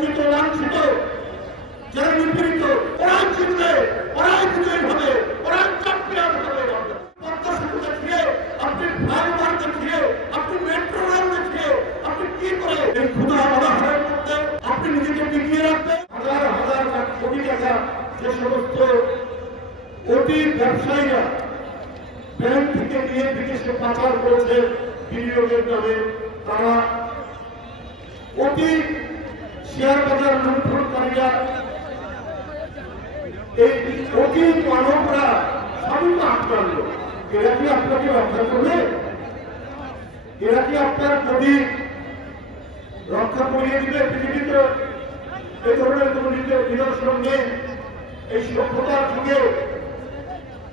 বঞ্চিত লাঞ্ছিত যারা নিপীড়িত ওরাই জিতবে, ওরাই বিজয়ী হবে, ওরাই চ্যাম্পিয়ন হবে। পদ্মা সেতু দেখিয়ে, আপনি ফ্লাইওভার দেখিয়ে, আপনি মেট্রো রেল দেখিয়ে আপনি কি করে এই ক্ষুধা অনাহারের মধ্যে আপনি নিজেকে টিকিয়ে রাখবেন? হাজার হাজার কোটি টাকা যে সমস্ত কোটি ব্যবসায়ীরা ব্যাংক থেকে নিয়ে বিদেশে পাচার করেছে বিনিয়োগের নামে, তারা অতি শেয়ার বাজার লুণ্ঠনকারীরা, এই অতি মানবরা সবই তো আপনার লোক। এরা কি আপনাকে রক্ষা করবে? এরা কি আপনার যদি রক্ষা করিয়ে দিবে? পৃথিবীতে এই ধরনের কোন নিদর্শন নেই। এই সভ্যতার যুগে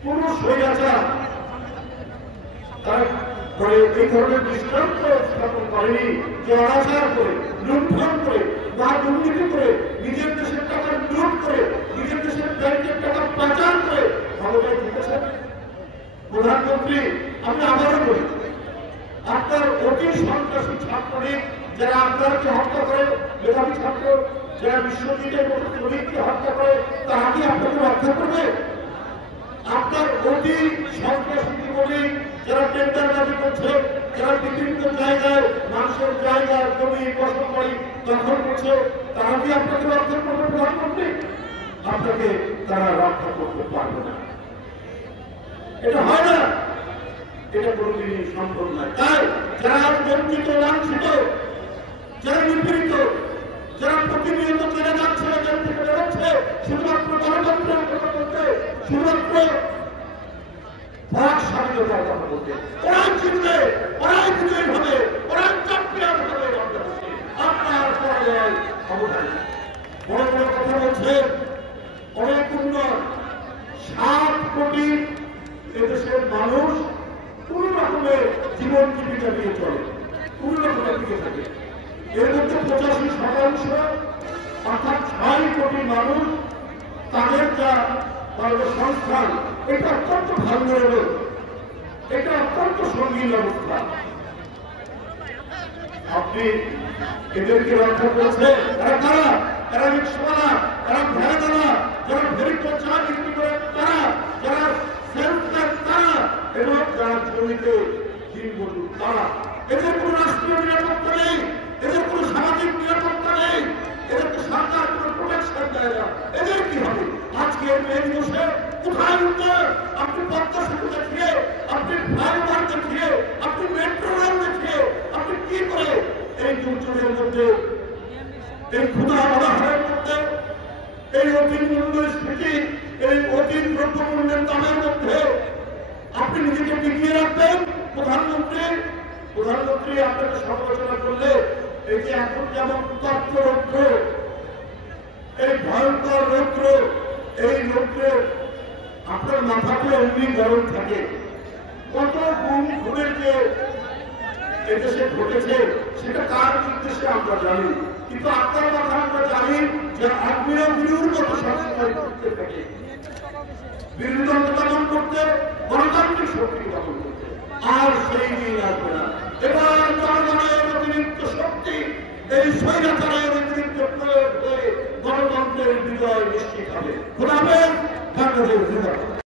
কোন স্বৈরাচার তার এই ধরনের দৃষ্টান্ত স্থাপন করেনি যে অনাচার করে, লুণ্ঠন করে বা দুর্নীতি করে, নিজের দেশের টাকা লুট করে, নিজের দেশের ব্যাংকের টাকা পাচার করে ক্ষমতায় জিতেছেন প্রধানমন্ত্রী। আমি আবারও বলি, আপনার অতি সন্ত্রাসী ছাত্রলীগ যারা আপনাকে হত্যা করে, মেধাবী ছাত্র যারা বিশ্বজিতের মতো শ্রমিককে হত্যা করে, তারা কি আপনাকে রক্ষা করবে? আপনার অতি সন্ত্রাসী যুবলীগ যারা টেন্ডারবাজি করছে, যারা বিভিন্ন জায়গায় মানুষের জায়গা জমি দখল করে দখল করছে, তারা কি আপনাকে রক্ষা করবে প্রধানমন্ত্রী? আপনাকে তারা রক্ষা করতে পারবে না। এটা হয় না, এটা কোনদিনই সম্ভব নয়। তাই যারা বঞ্চিত লাঞ্ছিত, যারা নিপীড়িত, যারা প্রতিনিয়ত জেলে যাচ্ছে, জেল থেকে বেরোচ্ছে শুধুমাত্র গণতন্ত্রের কথা বলতে, শুধুমাত্র ভোট স্বাধীনতার কথা বলতে, ওরাই জিতবে, ওরাই বিজয়ী হবে, ওরাই চ্যাম্পিয়ন হবে। আপনার পরাজয় ক্ষমতা নেই। বড় বড় কথা বলছে, অনেক উন্নয়ন, 7 কোটি এদেশের মানুষ কোন রকমের জীবন জীবিকা নিয়ে চলে, কোন রকমের দিকে থাকে। এর মধ্যে 85% অর্থাৎ 6 কোটি মানুষ তাদের যা কর্মসংস্থান, এটা অত্যন্ত ভালো, এটা অত্যন্ত সঙ্গীন অবস্থা। আপনি এদেরকে রক্ষা করেছে তারা কারা? তারা রিক্সাওয়ালা, তারা ভেড়াদালা, যারা ভেড়িতে চা বিক্রি করে তারা, যারা সেলসম্যান তারা, এবং যারা জমিতে দিনমজুর তারা। এদের কোন রাষ্ট্রীয় নিরাপত্তা নেই, এদের কোন সামাজিক নিরাপত্তা নেই, এদেরকে সরকার কোন প্রোটেকশন দেয় না। এদের কি হবে? আজকে এই দিবসে কোথায় উন্নয়ন? আপনি পদ্মা সেতু দেখিয়ে, আপনি ফ্লাইওভার দেখিয়ে, আপনি মেট্রো রেল দেখিয়ে আপনি কি করে এই দুর্যোগের মধ্যে, এই ক্ষুধা অনাহারের মধ্যে, এই অতি মূল্যস্ফীতি, এই অতি দ্রব্যমূল্যের দামের মধ্যে আপনি নিজেকে টিকিয়ে রাখবেন? প্রধানমন্ত্রী আপনাকে সমালোচনা করলে এই যে এখন যেমন উত্তপ্ত রৌদ্র, এই ভয়ঙ্কর রৌদ্র, এই রৌদ্রে আপনার মাথাতে অগ্নি গরম থাকে। কত খুনের যে এদেশে ঘটেছে সেটা কার নির্দেশে আমরা জানি, কিন্তু আপনার কথা আমরা জানি যে আগ্নেয় গিরির মতো সবসময় ঘটতে থাকে, বিরোধী দমন করতে, গণতান্ত্রিক শক্তি দমন করতে। আর সেই দিন আসবে না। এবার জনগণের অতিরিক্ত শক্তি এই স্বৈরাচারের অতিরিক্ত প্রয়োগ হয়ে গণতন্ত্রের বিজয় নিশ্চিত হবে। খোদা হাফেজ। বাংলাদেশ জিন্দাবাদ।